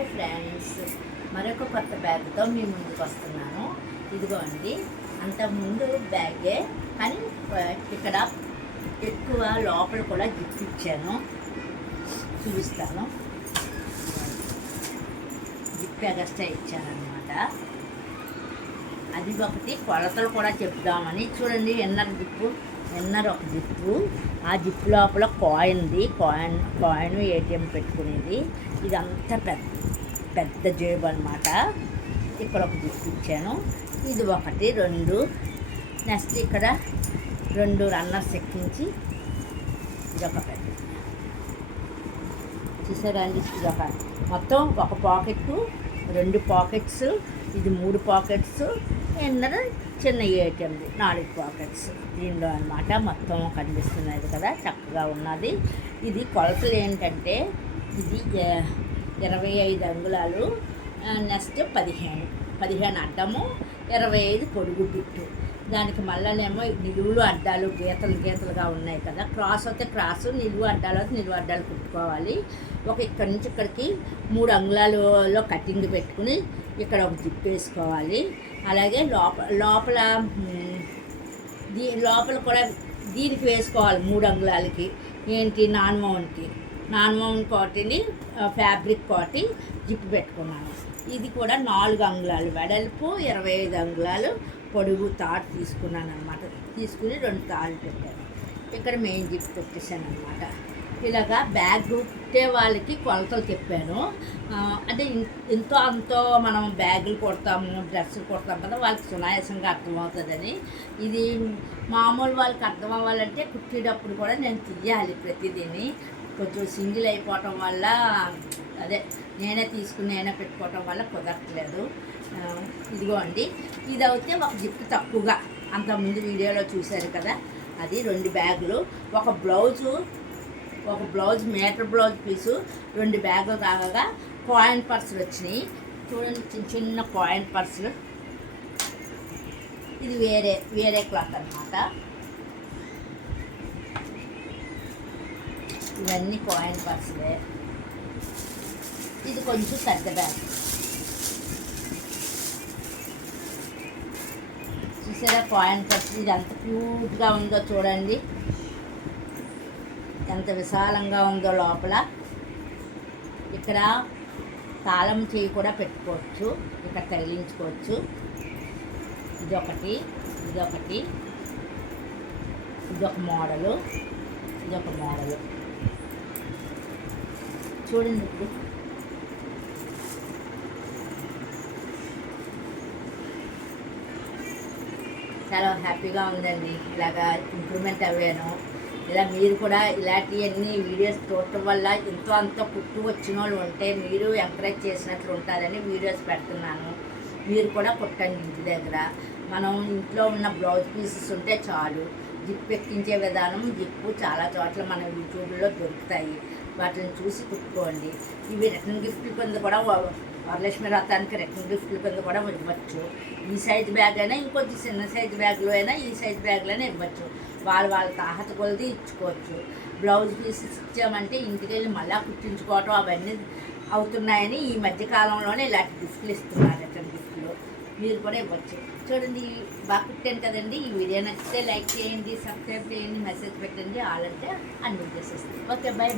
Hi friends, మరొక కొత్త బ్యాగ్తో మీ ముందుకు వస్తున్నాను. ఇదిగోండి, అంతకుముందు బ్యాగే కానీ ఇక్కడ ఎక్కువ లోపల కూడా జిప్ ఇచ్చాను, చూపిస్తాను. జిప్ ఎగస్ట్రా ఇచ్చానమాట. అది ఒకటి కొలతలు కూడా చెప్దామని. చూడండి, ఎన్నర ఒక జిప్పు, ఆ జిప్ లోపల కాయిన్ ఏటీఎం పెట్టుకునేది. ఇదంతా పెద్ద జేబు అనమాట. ఇక్కడ ఒక జిప్ ఇచ్చాను. ఇది ఒకటి, రెండు. నెక్స్ట్ ఇక్కడ 2 రన్నర్స్ ఎక్కించి ఇదొక పెద్ద, చూసారా అండి? ఇదొక మొత్తం ఒక పాకెట్టు, 2 పాకెట్స్, ఇది 3 పాకెట్స్, ఎన్నర చిన్న ఏటీఎంది 4 పాకెట్స్ దీనిలో అనమాట. మొత్తం కనిపిస్తున్నది కదా, చక్కగా ఉన్నది. ఇది కొలతలు ఏంటంటే, ఇది 25 అంగుళాలు, నెక్స్ట్ 15 అడ్డము, 25 పొడుగు బిట్టు. దానికి మళ్ళనేమో నిలువులు అడ్డాలు గీతలుగా ఉన్నాయి కదా. క్రాస్ అయితే క్రాసు, నిలువు అడ్డాలు అయితే నిలువు అడ్డాలు కుట్టుకోవాలి. ఇక్కడి నుంచి ఇక్కడికి 3 అంగుళాలలో కటింగ్ పెట్టుకుని ఇక్కడ ఒక జిప్ వేసుకోవాలి. అలాగే లోపల కూడా దీనికి వేసుకోవాలి 3 అంగుళాలకి. ఏంటి, నాన్ మౌన్ కోటిని ఫ్యాబ్రిక్ కోటి జిప్ పెట్టుకున్నాను. ఇది కూడా 4 అంగుళాలు వెడల్పు, 25 అంగుళాలు పొడుగు తాడు తీసుకున్నాను అనమాట. తీసుకుని 2 తాళ్ళు పెట్టాను. ఇక్కడ మెయిన్ జిప్ పెట్టేశాను అనమాట. ఇలాగా బ్యాగ్ కుట్టే వాళ్ళకి కొలతలు చెప్పాను. అంటే ఎంతో అంతో మనం బ్యాగులు కుడతాము, డ్రెస్సులు కుడతాం కదా, వాళ్ళకి సునాయాసంగా అర్థమవుతుందని. ఇది మామూలు వాళ్ళకి అర్థం అవ్వాలంటే కుట్టేటప్పుడు కూడా నేను తీయాలి ప్రతిదీని. కొంచెం సింగిల్ అయిపోవటం వల్ల, నేనే పెట్టుకోవటం వల్ల కుదరట్లేదు. ఇదిగో అండి, ఇది అయితే ఒక జిప్ తక్కువగా, అంతకుముందు వీడియోలో చూశారు కదా, అది 2 బ్యాగులు, ఒక బ్లౌజ్ మీటర్ బ్లౌజ్ పీసు, 2 బ్యాగులు కాగా కాయిన్ పర్సులు వచ్చినాయి. చూడండి, చిన్న కాయిన్ పర్సులు. ఇది వేరే క్లాత్ అన్నమాట. ఇవన్నీ కాయిన్ పర్సులే. ఇది కొంచెం పెద్ద బ్యాగ్. చూసారా కాయిన్ పర్సు? ఇది ఎంత క్యూట్గా ఉందో చూడండి, ఎంత విశాలంగా ఉందో లోపల. ఇక్కడ తాళం చేయి కూడా పెట్టుకోవచ్చు, ఇక్కడ తగిలించుకోవచ్చు. ఇదొక మోడలు. చూడండి, ఇప్పుడు చాలా హ్యాపీగా ఉందండి. ఇలాగా ఇంప్రూవ్మెంట్ అవ్వాను. ఇలా మీరు కూడా ఇలాంటివన్నీ వీడియోస్ చూడటం వల్ల ఎంతో అంత కుట్టు వచ్చిన వాళ్ళు ఉంటే మీరు ఎంకరేజ్ చేసినట్లు ఉంటుందని వీడియోస్ పెడుతున్నాను. మీరు కూడా కుట్టండి ఇంటి దగ్గర. మనం ఇంట్లో ఉన్న బ్లౌజ్ పీసెస్ ఉంటే చాలు. జిప్ ఎక్కించే విధానం, జిప్పు చాలా చోట్ల మన యూట్యూబ్లో దొరుకుతాయి. వాటిని చూసి కుట్టుకోండి. ఇవి రిటర్న్ గిఫ్ట్ల కింద కూడా, వరలక్ష్మి వ్రతానికి రిటర్న్ గిఫ్ట్ల కింద కూడా ఇవ్వచ్చు. ఈ సైజ్ బ్యాగ్ అయినా, ఇంకొంచెం చిన్న సైజ్ బ్యాగ్లో అయినా, ఈ సైజ్ బ్యాగ్లోనే ఇవ్వచ్చు. వాళ్ళ తాహత కొలది ఇచ్చుకోవచ్చు. బ్లౌజ్ పీసెస్ ఇచ్చామంటే ఇంటికి వెళ్ళి మళ్ళీ కుట్టించుకోవటం అవన్నీ అవుతున్నాయని ఈ మధ్యకాలంలోనే ఇలాంటి గిఫ్ట్లు ఇస్తున్నారు, రిటర్న్ గిఫ్ట్లు. మీరు కూడా ఇవ్వచ్చు. చూడండి, బాగా కుట్టాను కదండి. ఈ వీడియో నచ్చితే లైక్ చేయండి, సబ్స్క్రైబ్ చేయండి, మెసేజ్ పెట్టండి. ఆల్ అంటే అన్ని చేసేస్తుంది. Okay, bye.